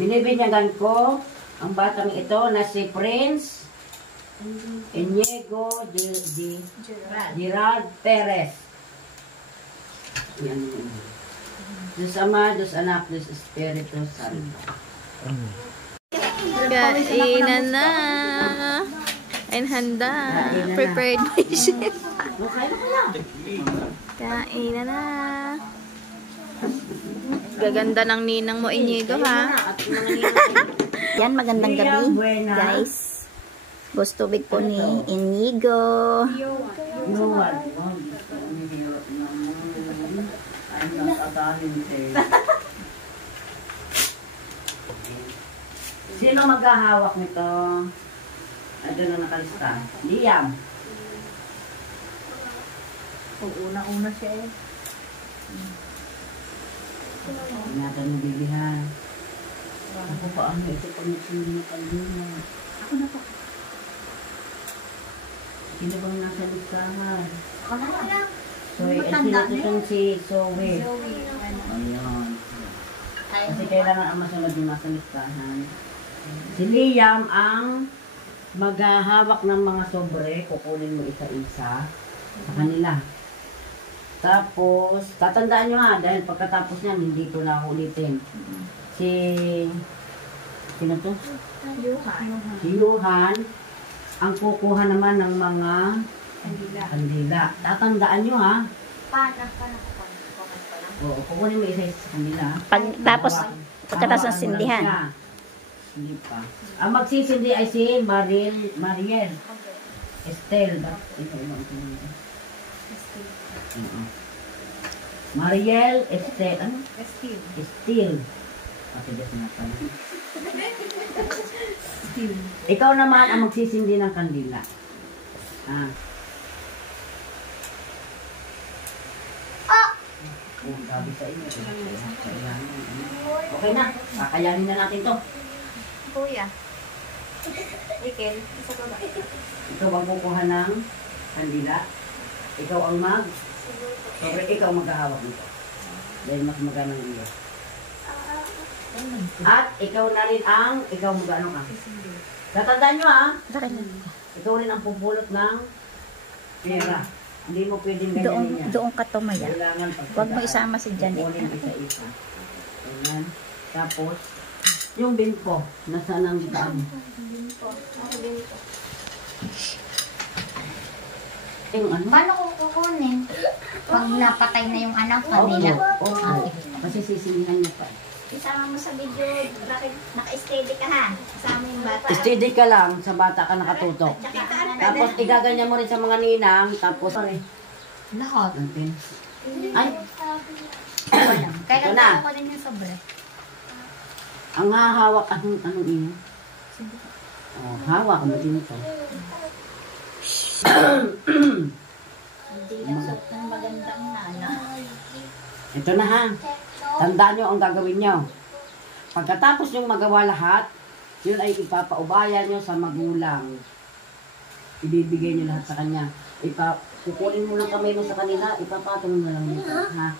Binibinyagan ko ang batang ito na si Prince Inigo Gerald Perez. Yan. Diyos Ama, Diyos Anak, Diyos Espiritu Santo. Kainan na. And handa. Prepared by chef. Kainan na. Gaganda ng ninang mo, Inigo, ha? Yan, magandang gabi, guys. Bus tubig po ni Inigo. Sino maghahawak nito? Ano na nakalista? Liam. Una-una siya eh. Hindi natin nabibihan. Ako paano ito pag nagsimutan din. Ako na pa. Sino bang nasa listahan? Ako na lang. So, sino itong si Zoe? Ayan. Kasi kailangan ang masunod yung nasa listahan. Si Liam ang maghahawak ng mga sobre. Kukunin mo isa-isa sa kanila. Tapos, tatandaan nyo ha, dahil pagkatapos niyan, hindi ko na ulitin. Sino to? Si Johan, ang kukuha naman ng mga kandila. Tatandaan nyo ha. Oo, kukunin mo isa sa kanila. Pagkatapos ng sindihan. Hindi pa. Ang magsisindi ay si Mariel. Estelle. Mariel Estelle. Ano? Estelle. Patigas na pala. Ikaw naman ang magsisindi ng kandila. Sabi sa inyo. Okay na. Kakayanin na natin to. Kuya. Ikel, isa ka ba? Ikaw ang kukuha ng kandila. Ikaw ang sobre, ikaw maghahawak nito. Dahil mas magana ng iyo. At ikaw na rin ikaw magano ka. Tatandaan nyo ha. Ikaw rin ang pupulot ng pera. Hindi mo pwedeng ganyan yan. Doon ka tumaya. Huwag mo isama si Janet. Kukunin isa-isa. Ayan. Tapos, yung bimpo, nasaan ang daan? Yung ano? Paano ko kukunin? Pag napatay na yung anak kanila. Oo. Kasi sisilihan niya pa. Isama mo sa video, bakit naka-steady ka ha? Isama yung bata. Steady ka lang, sa bata ka nakatutok. Tapos igaganyan mo rin sa mga ninang, tapos lahat. Ay, Kaya ito na. ko din yung sobre. Ang hahawak, anong iyo? Hawak mo din ito. Hindi lang sa magandang nana. Ito na ha. Tandaan nyo ang gagawin nyo. Pagkatapos yung magawa lahat, yun ay ipapaubaya nyo sa magulang. Ibibigay nyo lahat sa kanya. Kukunin mo lang kamay mo sa kanila, ipapatong mo lang nito. Ha?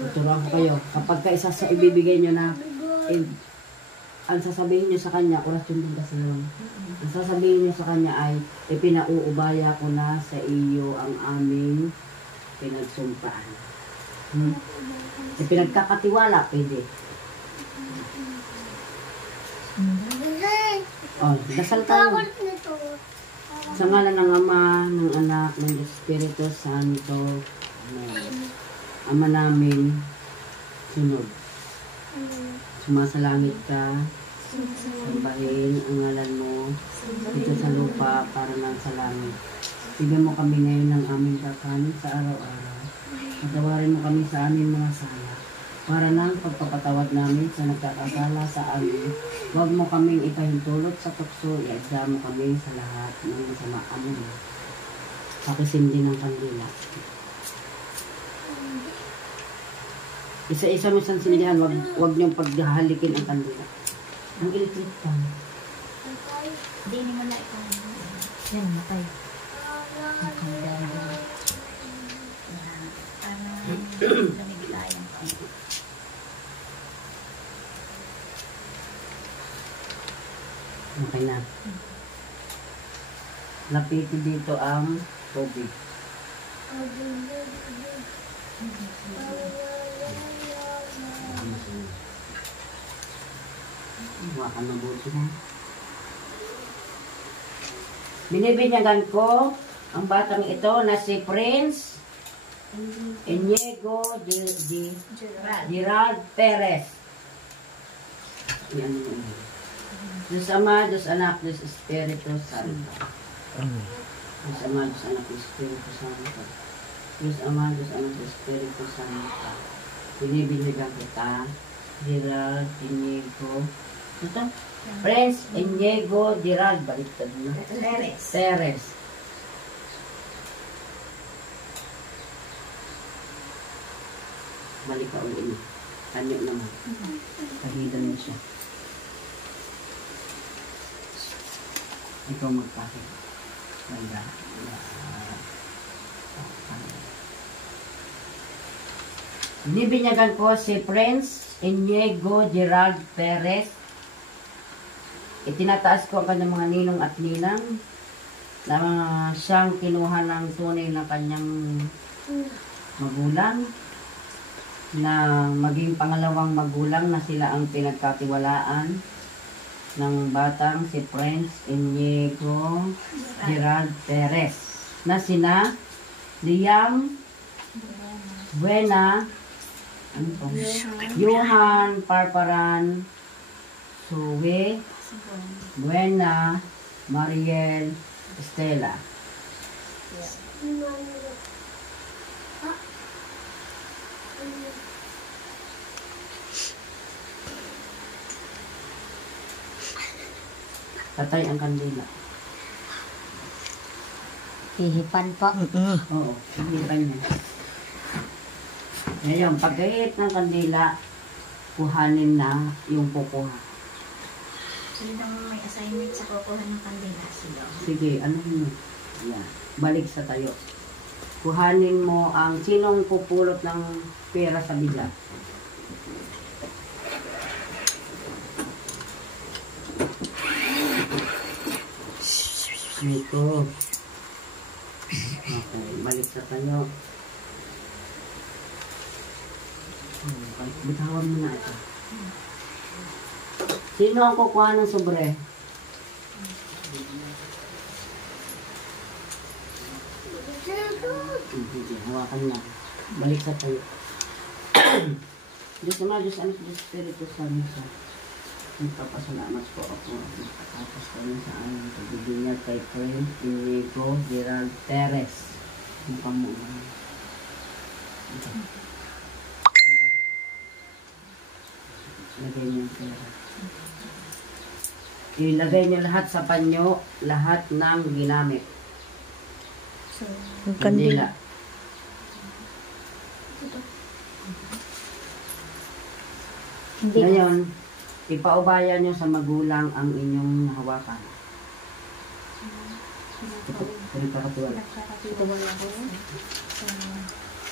Tuturuan ko kayo. Kapag ibibigay nyo na, ang sasabihin nyo sa kanya, oras yung kasi lang. Ang sasabihin nyo sa kanya ay, ipinauubaya ko na sa iyo ang aming pinagsumpaan. Pinagkakatiwala, pwede. Dasal tayo. Sa ngalan ng Ama, ng Anak, ng Espiritu Santo. Amen. Ama namin, sunod. Sumasalangit ka, sambahin ang ngalan mo, dito sa lupa para nang sa langit. Bigyan mo kami ngayon ng aming kakanin sa araw-araw. Patawarin mo kami sa aming mga sala, para nang pagpapatawad namin sa nagkakasala sa amin. Huwag mo kaming ipahintulot sa tukso, iadya mo kami sa lahat ng masama. Amen. Pakisindi ng kandila. Isa-isa mo sa sindihan, wag niyong paghahalikin ang kandila. Ang ilit-ilit ka. Hindi mo na ikaw. Yan, matay. Okay na. Lapitin dito ang tubig. Huwakan mabuti na. Binibinyagan ko ang batang ito na si Prince Inigo Gerald Perez. Yan mo. Diyos Ama, Diyos Anak, Diyos Espiritu Santo. Diyos Ama, Diyos Anak, Diyos Espiritu Santo. Diyos Ama, Diyos Anak, Diyos Espiritu Santo. Binibinyagan kita, Gerald Inigo. Ito? Prince Inigo Gerald, baliktad mo. Perez. Balik ka ulit. Kanyo naman. Kahidan mo siya. Ikaw magpakit. Ganda. Binibinyagan ko si Prince Inigo Gerald Perez. Itinataas ko ang kanyang mga ninong at ninang na siyang kinuha ng tunay na kanyang magulang, na maging pangalawang magulang na sila ang pinagkatiwalaan ng batang si Prince Inigo Gerald Perez na sina Liam Buena, Johan Parparan Suwe Buena, Mariel Estela. Patay ang kandila. Hihipan po. Oo, hihipan niya. Ngayon, pagkahit ng kandila, kuhanin na yung kukuha. Sino may assignment sa kukuha ng kandila? Sila. Sige, ano yun? Yan. Balik sa tayo. Kuhanin mo ang sinong pupulot ng pera sa biga. Ito. Okay, balik sa tayo. Bitawan mo na ito. Sino ang kukuha ng sobre? Hawakan na. Balik sa tayo. Diyos Ama, Diyos Anak, Diyos Espiritu Santo. Magpapasalamat po ako at makatapos kami sa aming pagbibinyag kay Prince Inigo Gerald Perez. Ang pamunan. Ito. Lagay niyo yung pera. Ilagay niyo lahat sa panyo, lahat ng ginamit. Ang kandila. Ngayon, ipaubaya niyo sa magulang ang inyong hawakan. Ito kakatuwal. Ito wala ko.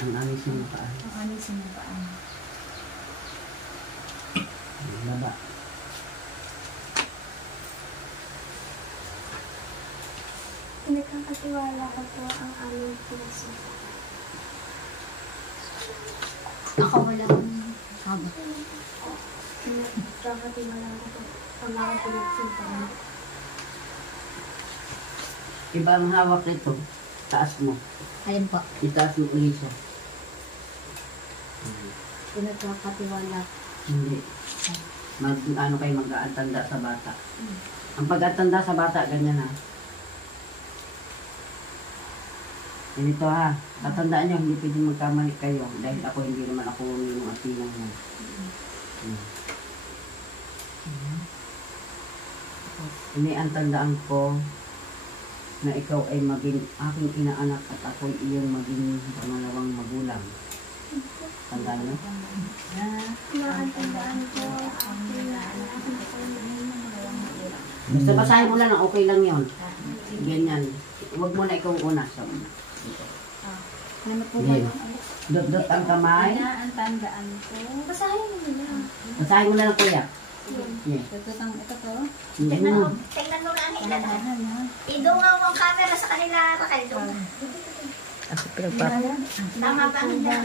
Ang anis ng paan. Ang anis ng paan. Baba. Pinagkakatiwala ko po ang aming pinasukan. Ako wala akong sabot. Pinagkakatiwala ko po ang mga pinagsukan. Iba ang hawak nito. Taas mo. Alin po? Itaas mo ulit siya. Pinagkakatiwala. Hindi. Ano kayo mag-aantanda sa bata. Ang pag-atanda sa bata, ganyan ha. Ganito ha. Tatandaan nyo, hindi pwedeng magkamali kayo. Dahil ako, hindi naman ako yung asinang mo. Iniantandaan ko na ikaw ay maging aking inaanak at ako iyong maging pangalawang magulang. Tandaan nyo? Naantandaan ko ang Basta basahin mo lang, okay lang yun. Ganyan. Huwag mo na ikaw una. So, ano po ba yan. yung Dot-dot ang kamay. Naantandaan ko. Basahin mo na. Basahin mo na lang kuya. Yeah. Tingnan mo nga ang hila. Idungaw mo ang camera sa kanila, Rakay. Ako pinagpapa. Tama ba ang hila?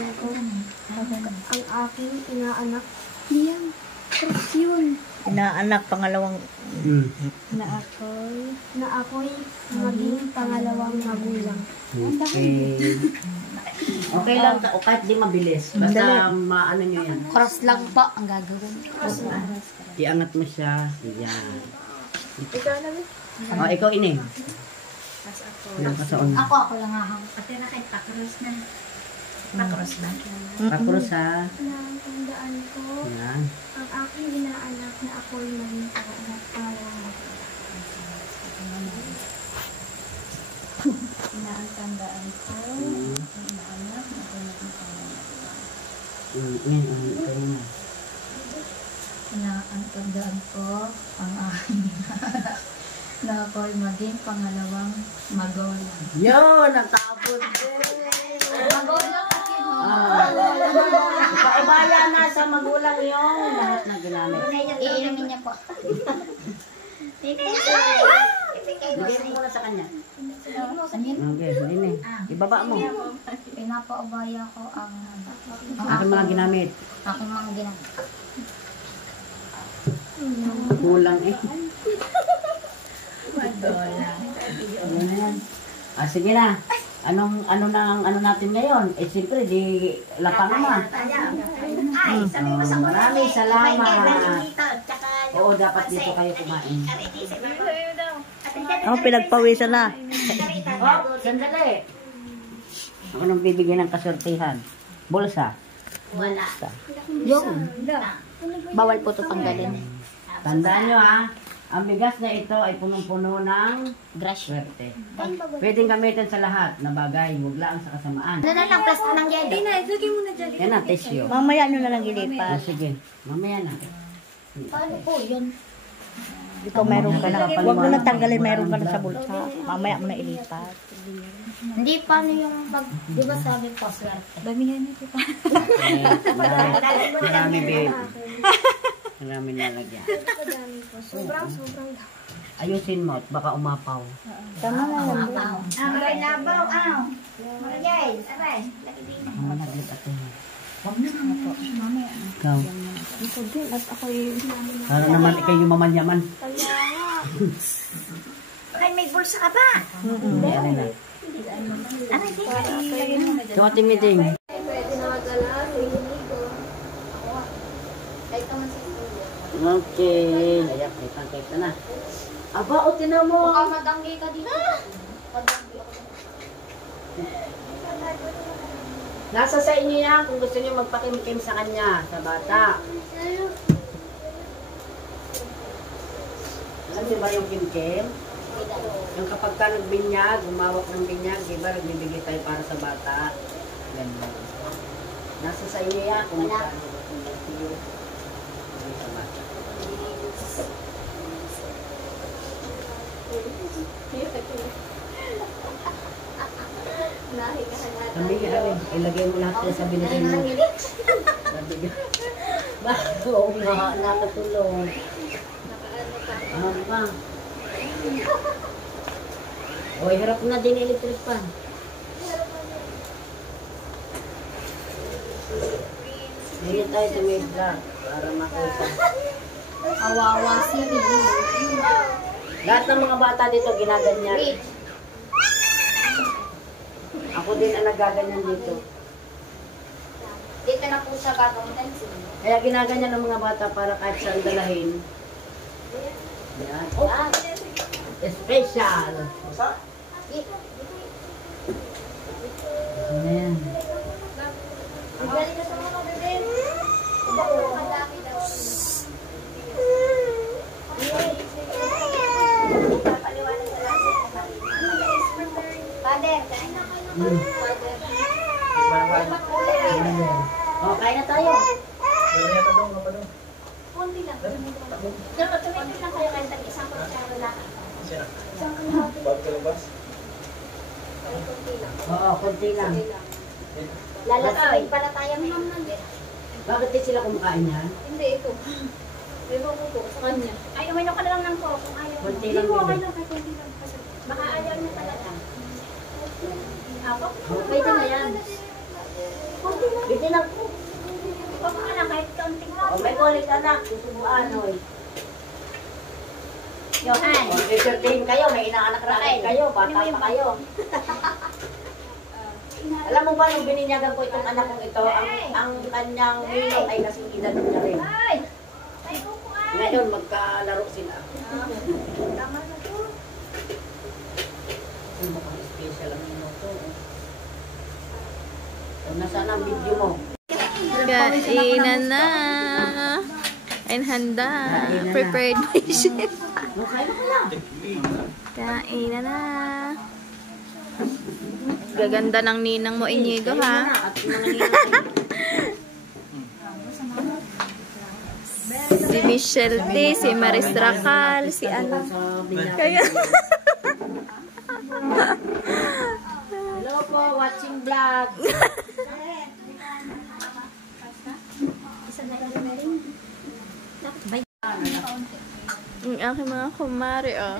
Ang aking inaanak. Yan. Tapos yun. Inaanak, pangalawang... Na ako'y maging pangalawang magulang. Okay. Okay lang, o kahit di mabilis. Basta maano nyo yan. Cross lang po ang gagawin. Iangat mo siya. Yan. O, ikaw ining. Yan ka sa una. Ako lang ahang. Pati Rakay, pakros na. Pakros ba? Pakros ha. Natandaan ko Yan. ang aking inaanak na ako'y maging pangalawang magulang. Inaantandaan ko. Inaanak na ako naging Yan, ikaw na. Inaantandaan ko ang aking na ako'y maging pangalawang magulang. Yun, natapos din. Magulang kasi mo. Paubaya na sa magulang yun. Lahat na ginamit. Iinumin niya po. Bigay mo muna sa kanya. Anin? Okay, hindi ibaba mo. Pinapaubaya ko ang Aking mga ginamit. aking mga ginagawa. Kulang eh. Ano na yan? Sige na. Ano natin ngayon? Eh, siyempre, di lapang naman. Ay, sabi mo sa Maraming salamat. dito, tsaka Oo, dapat dito kayo kumain. Ako, pinagpawisan na. Oh, sandali. Ako nang bibigyan ng kasortihan. Bulsa. Wala. Yung. Bawal po ito tanggalin. Tandaan nyo ha, ang bigas na ito ay punong-puno ng Grasya. swerte. Pwedeng gamitin sa lahat na bagay, huwag lang sa kasamaan. Ano na lang, plastic ng yelo. Ilagay mo na dyan. Yan na, tissue. Mamaya nyo na lang O, ilipat. sige, mamaya na. Paano po yun? Ikaw meron ka na. Huwag mo na tanggalin, meron ka na sa bulsa. Mamaya mo na ilipat. Hindi, paano yung pag, di ba sabi po, swerte? Damihan niyo pa. Marami, babe. Marami nalagyan. Sobrang. Ayusin mo, at baka umapaw. Tama na lang. Abaw. Aray, nabaw, aw. Maragay, aray. Lagi din. Baka malaglit ako. Huwag na nga po. Mamaya. Ikaw. At ako'y Para naman ikaw yung mamanyaman. Aray, may bulsa ka ba? Hindi, ano na. Aray, di. Ilagay mo na dyan. So, ating meeting. pwede na magala. Liligo. Kahit naman sa studio. Okay. Ayan, may pancake ka na. Aba, o tinan mo. Baka madanggi ka dito. Madanggi ako. Nasa sa inyo yan kung gusto niyo magpakimkim sa kanya, sa bata. Alam niyo ba yung kimkim? Yung kapag ka nagbinyag, gumawak ng binyag, di ba nagbibigay tayo para sa bata? Ganun. Nasa sa inyo yan kung magkano gusto niyo sa bata. Sabi nga, ilagay mo lahat yan sa binigay mo. Sabi nga. Bakit? Oo nga, nakatulong. Pa. O, hirap na din electric pan. Hindi tayo tumid lang para makita. Kawawa si Ricky. Lahat ng mga bata dito ginaganyan. Ako din ang nagaganyan dito. Dito na po siya gagawin. Kaya ginaganyan ng mga bata para kahit saan dalahin. Yan. Oh, special. Ayan. Magaling ka sa mga bebel. Iba ko ang malaki daw. Papaliwanag sa lahat. Father, kain na kayo. Father. Oh, kain na tayo. Kunti lang. Pero tumipid lang kayo kahit isang kutsara lang. Oo, konti lang. Lalasawin pala tayo, ma'am. Bakit di sila kumakain yan? Hindi, ito. Ewan ko po, sa kanya. Ay, uminom ka na lang ng coke kung ayaw. Konti Hindi lang po, okay din. lang. Kahit hindi lang. Baka ayaw niya talaga. Ako? Pwede na yan. Bitin lang po. Huwag ka lang, kahit kaunting O, may kulit anak. Susubuan, oy. Johan. O, 13 kayo, may inaanak na kayo, bata pa kayo. Alam mo ba, nung bininyagan ko itong anak kong ito, ang kanyang minong ay kasing edad niya rin. Ay! Ay, upo ay! Ngayon, magkalaro sila. Tama na to. Ang mukhang special ang minong to. O, nasaan ang video mo? Kainan na. And handa. Kainan na. Prepared by chef. Okay na pala. Kainan na. Gaganda ng ninang mo, Inigo, ha? At mga ninang. Si Michelle T, si Maris Racal, si ano. Kaya, Hello po, watching vlog. ang aking mga kumari, oh.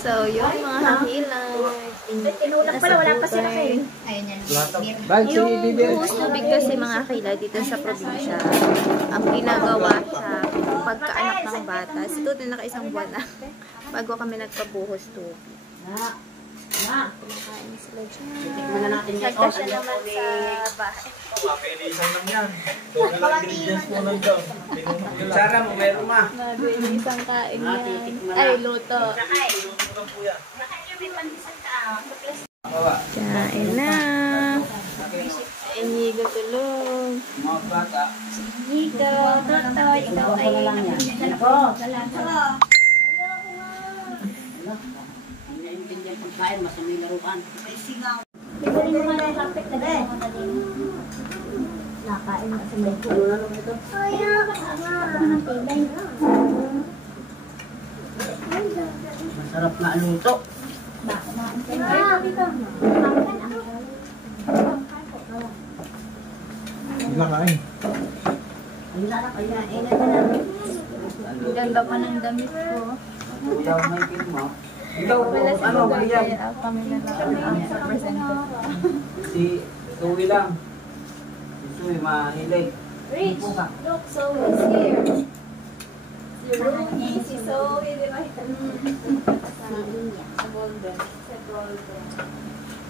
So, yun, mga highlights. Tinulak pala, wala pa sila kayo. Ayun yan. Yung buhos tubig kasi mga kilay dito sa probinsya, ang ginagawa siya pagkaanak ng bata. Si Tutoy naka-isang buwan na bago kami nagpabuhos tubig. Kain sila dyan. Tikman na natin yan. Nagka siya naman sa bahay. Mapilisan lang yan. Doon na lang ingredients mo lang daw. Sara mo, meron ma. Isang kain yan. Ay, luto. Kain na. Inigo tulog. Mga bata. Dito, Totoy, ikaw ay... Ano lang yan? Ito. Hindi naintindihan pagkain, mas may laruan. Dito rin naman ang kapit na din. Nakain na sa may Ano na lang ito? Masarap na luto. Hindi kain. Ang sarap ay Ang ganda pa ng damit ko. Ikaw may mo. Ikaw, ano, Mariam? Kami na lang ang representative. Si Zoe lang. Si Zoe, mahilig. Rich, look, Zoe is here. Si Rooney, si Zoe, di ba? Sa Golden. Sa Golden.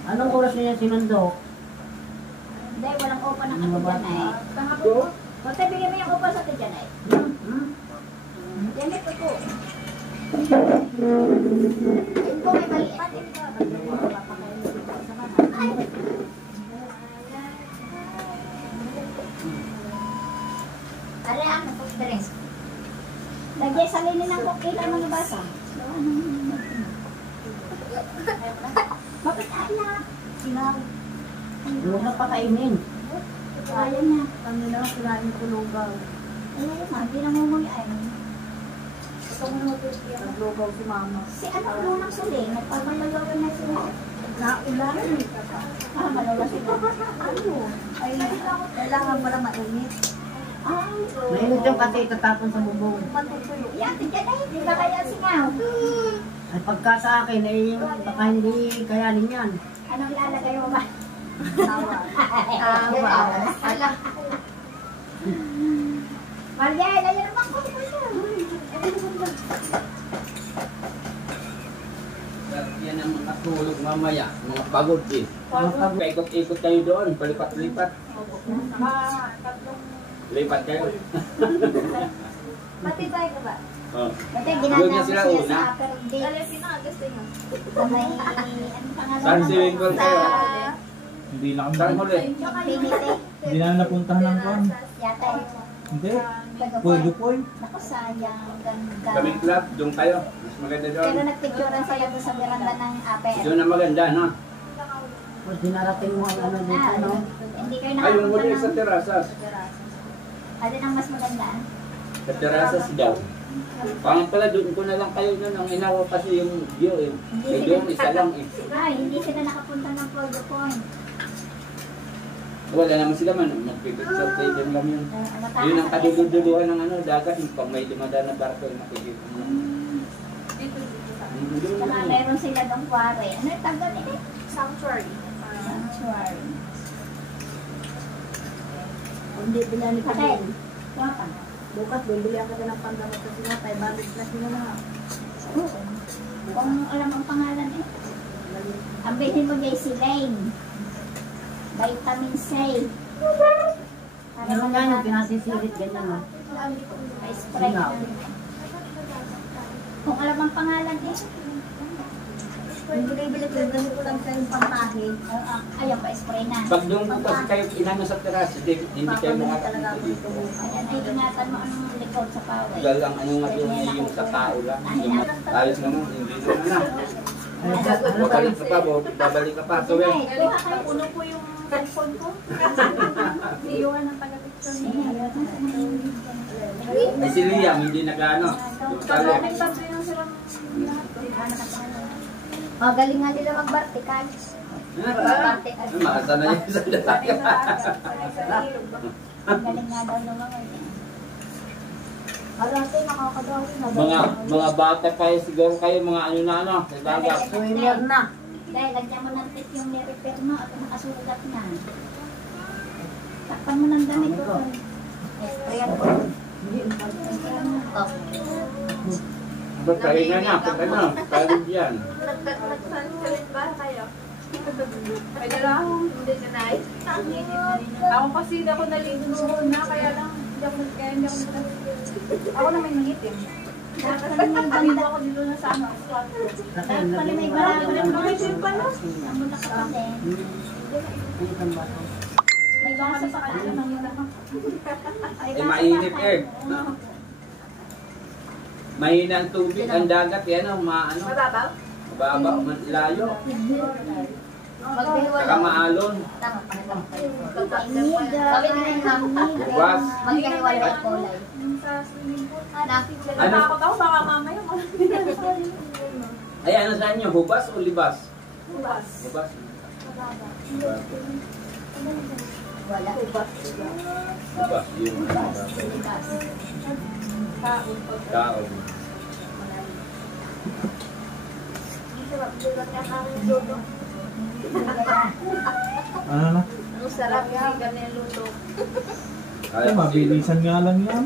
Anong oras niya sinundo? Hindi, walang opa ng ate dyan ay. Basta bigyan mo yung opa sa ate dyan ay. Yan ito po. Yan po may maliit. Are, ano po, dress. Lagyan sa linin ng kokila mga basa. Bakit anak? Sinaw. Huwag na pakainin. Kaya niya. Kami na kulain tulugaw. Ay, hindi na mo ay. Gusto mo mo Naglugaw si mama. si ano lunang suli, nagpapalagaw na sila. Naulan. Malala sila. Ano? Ay, kailangan pala mainit. Ay, Mainit yung kasi itatapon sa bubong. Matutuyo. yan, tigyan na hindi ba kaya singaw? At pagka sa akin ay baka hindi kayanin yan. Anong ilalagay mo ba? Tawa. Alam. Mariel, ayan naman ko. Yan ang mga tulog mamaya. Mga pagod eh. Paikot-ikot kayo doon. Palipat-lipat. Lipat kayo. Matibay ka ba? Oh. Dati Doon ginagawa na ko sila siya una. sa upper day. Sino ang gusto niyo? Sa may, anong pangalan? Saan si Winkle kayo? Hindi na kami. Saan huli? Pinite. Hindi na napuntahan ng kon. Yata. Hindi. Pwede po eh. Naku, sayang. Ganda. Kaming club. Doon kayo. Mas maganda doon. Pero nagpicturean sila doon sa veranda ng ape. Doon na maganda, no? Pag dinarating mo ang ano dito, no? Hindi kayo Ay, yung nakapunta huli sa terasas. Alin ang mas maganda? Sa terasas daw. Parang pala doon ko na lang kayo nun. Ang inawa kasi yung view eh. Eh doon, isa lang eh. Ay, hindi sila nakapunta ng Florida Point. Wala naman sila man, magpipicture kayo din lang yun. Yun ang kaduduluhan ng ano, dagat, yung pag may dumadaan na barko, yung makikita mo. Saka meron sila ng kware. Ano yung tanggal nila? Sanctuary. Sanctuary. Hindi, binali ka Patay. din. Kuwapa. Bukas, bibili ako din ng pandamot kasi nga, 500 plus nila na. Kung alam ang pangalan eh. Ang bilhin mo guys si Lane. Vitamin C. Meron nga yung pinasisirit ganyan o. May spray. Kung alam ang pangalan eh. Kung bili-bili ko, ganito lang sa yung pampahid. Ayan pa spray na. Pag doon po kasi kayo inano sa teras, hindi kayo Talaga makakita dito. Ayan ay ingatan mo ang likod sa paway. Galang ano nga doon ay yung sa tao lang. Yung ayos naman, hindi naman na. Babalik ka pa, babalik ka pa. So, Ay, kuha kayo. Puno po yung cellphone ko. Iiwan ng taga-picture niya. ay si Liam, hindi nag-ano. Pagka nagtatlo yung silang lahat. Magaling nga nila mag-vertical. Vertical. Makasana yun sa dati. Ang galing nga daw ng mga yun. Marami nakakadali na. Mga bata pa yun, siguro kayo, mga ano na ano, sa dagat. Swimmer na. Dahil lagyan mo ng tip yung nirepair mo at nakasulat na. Takpan mo ng damit ko. Sprayan ko. Ba't kayo na, ano, kayo yan. Nagsalit ba kayo? Pwede lang, hindi ka na ako kasi hindi ako naligo na, kaya lang, hindi ako ako naman nangitim. Naligo ako dito na sa ano, swat. Dapat pala may marami rin mga Nangitim pa no? Amo na ka pa din. May basa sa kanila. Eh, mainit eh. Mahina ang tubig, ang dagat, yan o, maano, Mababaw? mababa, layo, Magdiwala. saka maalon. Tama pa lang. Sabi nila yung hamid. Bukas. Magkaniwala yung kulay. Sa swimming pool. Ano? Natakot ako, baka mamaya Ay, ano sa inyo, hubas o libas? Bukas. Hubas. Wala. Hubas, yun. Kaon. Ano na? Ang sarap yung ganyan luto. Ay, mabilisan nga lang yan.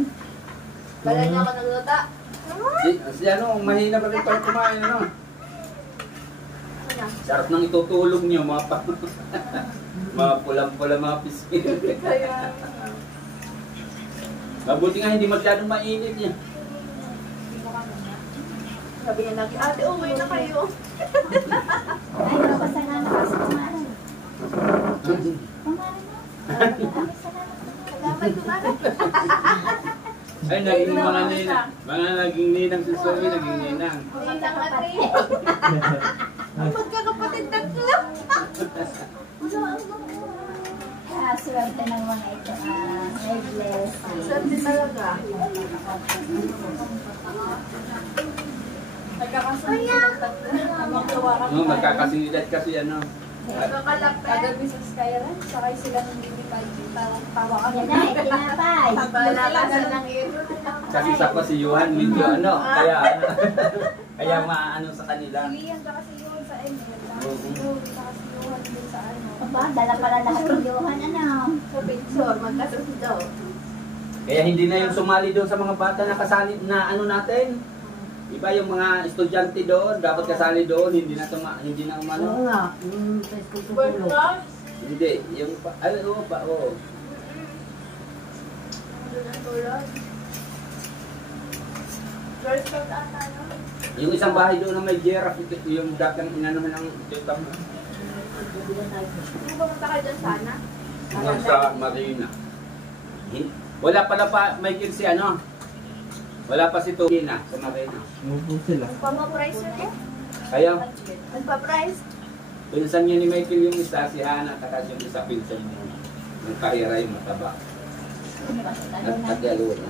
Wala niya ako nagluta. Si ano, mahina pa rin pala kumain, ano? Sarap nang itutulog niyo, mga pa. Mga pulang-pula, mga piskin. Kaya, Mabuti nga hindi masyadong mainit niya. sabi niya lagi, ate, umuwi na kayo. Ay, nabasan na kasi kumarin. Kumarin na. Salamat, kumarin. Ay, naging mga ninang. Mga naging ninang si Sophie, naging ninang. Ninang ate. Magkakapatid tatlo. Swerte ng mga ito. May blessing. Swerte talaga. Nagkakasunod ng tatlo. Magkawakan No, magkakasinidad kasi ano. Kagabi sa Skyline, sakay sila ng Unify. Parang tawa kami. Yan na, itinapay. Malalasan ng iyo. Kasi sa pa si Johan, medyo ano. Kaya ano. Kaya maano sa kanila. Iliyan ka kasi yun sa Emil. Oo. Saka si Johan din sa ano. Aba, dala pala lahat ng Johan, ano? Sa picture, magkasunod daw. Kaya hindi na yung sumali doon sa mga bata na kasali na ano natin. Iba yung mga estudyante doon, dapat kasali doon, hindi na umano. Oo nga. Sa school Bird tutulog. class? Hindi, yung ay oo pa, oo. Doon ang tulog. Girl Scout ata, no? Yung isang bahay doon na may giraffe, yung dating inano ng tita mo. Hindi pumunta kayo dyan sana? Hanggang sa Marina. Wala pala pa, may si ano. Wala pa si Tugina sa Marina. Umupo sila. Pamaprice yun eh. Kaya, Nagpa-price? pinsan niya ni Michael yung isa, si Hana, tapos yung isa pinsan mo. Yung kahira yung mataba. At Aluna.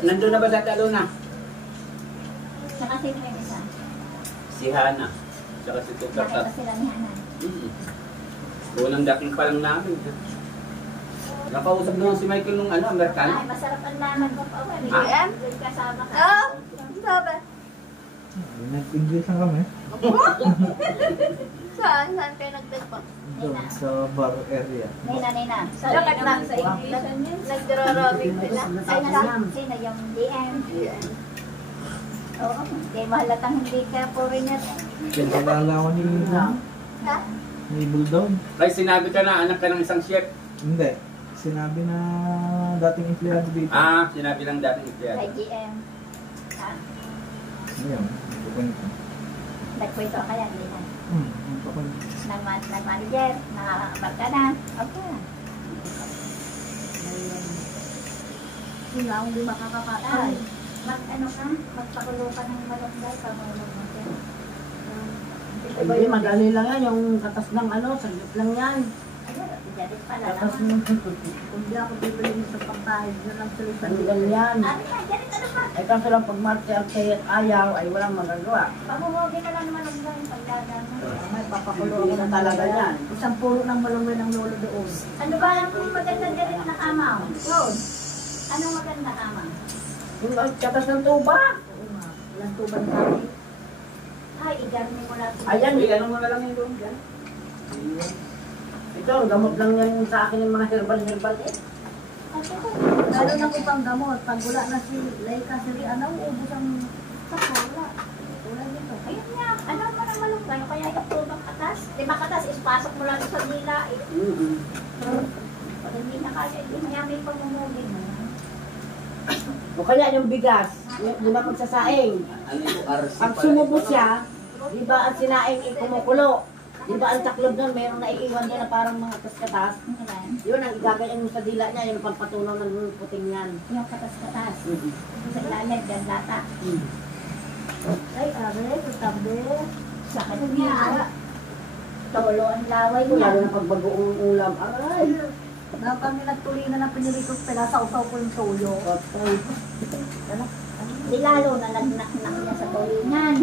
Nandun na ba sa Aluna? Saka sino yung isa? Si Hana. Saka si Tukat. Nakita sila ni Hanan. Unang dating pa lang namin. Nakausap naman si Michael nung ano, Amerikano. Ay, masarap ang laman mo pa. Ah? May kasama ka. Oh, sabi. Nag-English lang kami. Saan kayo nagtagpo? Doon sa bar area. Nina. Bakit na sa English? Nagdororobing sila. Ay, sino yung DM? Oo, hindi mahalatang hindi ka foreigner. Kilala ko Ha? ni Bulldog. Ay, sinabi ka na anak ka ng isang chef. Hindi. Sinabi na dating empleyado dito. Ah, sinabi lang dating Kay itliyado. GM. Ha? Ayun. Pupunta. Nagkwento ka yan, hindi na. Pupunta. Nag-manager, nakakabar ka na. Okay. Sila, hindi makakakain. Mag-ano ka? Magpakulo ka ng malunggay, pamulong mo siya. Iba yung madali lang yan, yung katas ng ano, saglit lang yan. Jadi pala Katas naman. ng Kung di ako bibili sa pangkain, yun lang tuloy sa tanggal yan. Ano na, jadi ka naman. Ay kaso lang pag marte-arte at ayaw, ay walang magagawa. Pamuhugi ka lang naman ng gawin pagdada mo. May papakulo ako na talaga yan. Isang pulo ng malunggay ng lolo doon. Ano ba ang magandang galit na kamaw? Yun. Anong magandang kamaw? Yung katas ng tuba. Oo nga, walang tuban kami. Ay, igarni mo lang. Ayan, Uy, ano mo na lang yun doon dyan? ito, ang gamot lang yan sa akin yung mga herbal eh. Lalo na kung pang gamot, pag wala na si Laika, si Riana, uubos ang wala. Wala dito. Ayun nga, ano man ang malunggay, kaya yung tubang katas. Di ba katas, ispasok mo lang sa nila eh. Pag hindi na kaya, hindi na may pagmumugin mo. O kaya yung bigas, di ba pagsasaing? Ano yung RC Pag sumubo siya, di ba ang sinaing kumukulo? Di ba ang taklob nun, mayroong naiiwan niya na parang mga katas-katas? Yun ang igagayan mo sa dila niya, yung pampatunaw ng puting yan. Yung katas-katas. Sa ilalim, gandata. Ay, aray, katabi. Sa kanya. Tolo ang laway niya. Lalo na pag bagoong ulam, aray! Na kami nagtuloy na ng pinirikos pala, sausaw ko yung toyo. Patay. Di lalo na nagnak-nak niya sa tulingan.